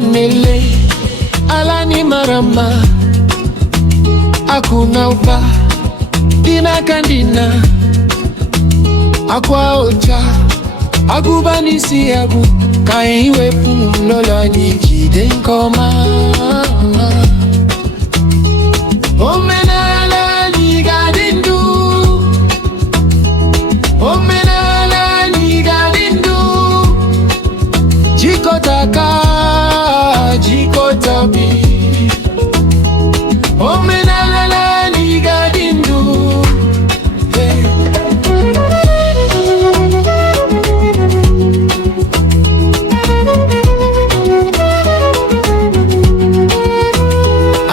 Nele alani marama akuna uba dina kandina akwa ocha agubani si agu kaiwe pulola ni jide nkoma omenala ni gadindu omenala ni gadindu jikotaka jikotabi omenala ni gadindu hey.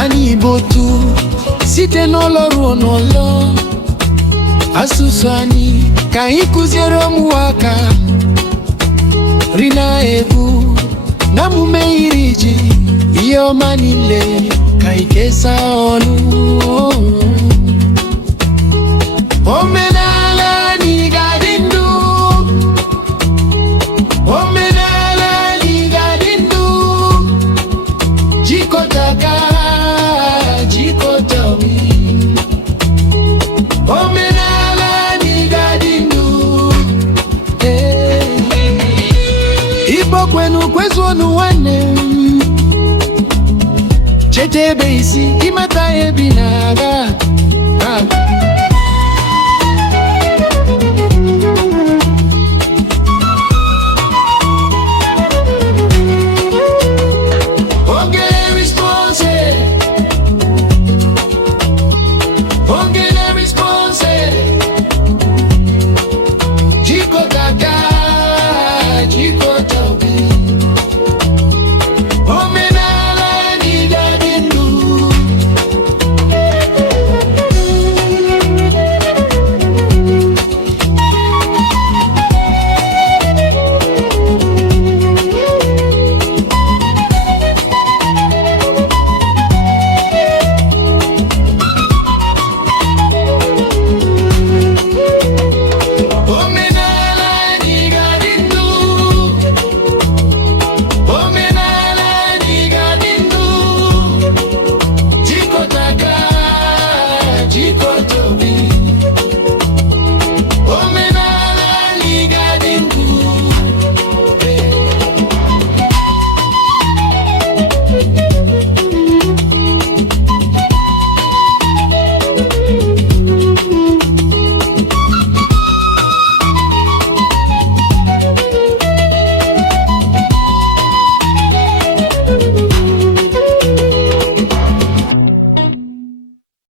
Ani botu site n'oloru n'olo asusu ani ka ikuzere muwaka rina egwu na mume iriji iyo manile ka ikesa onu omenala ni gadindu omenala ni gadindu jikotaka jikotabi omenala ni gadindu Ibo kwenu kwezonu wane Chete beisi imata ebinaga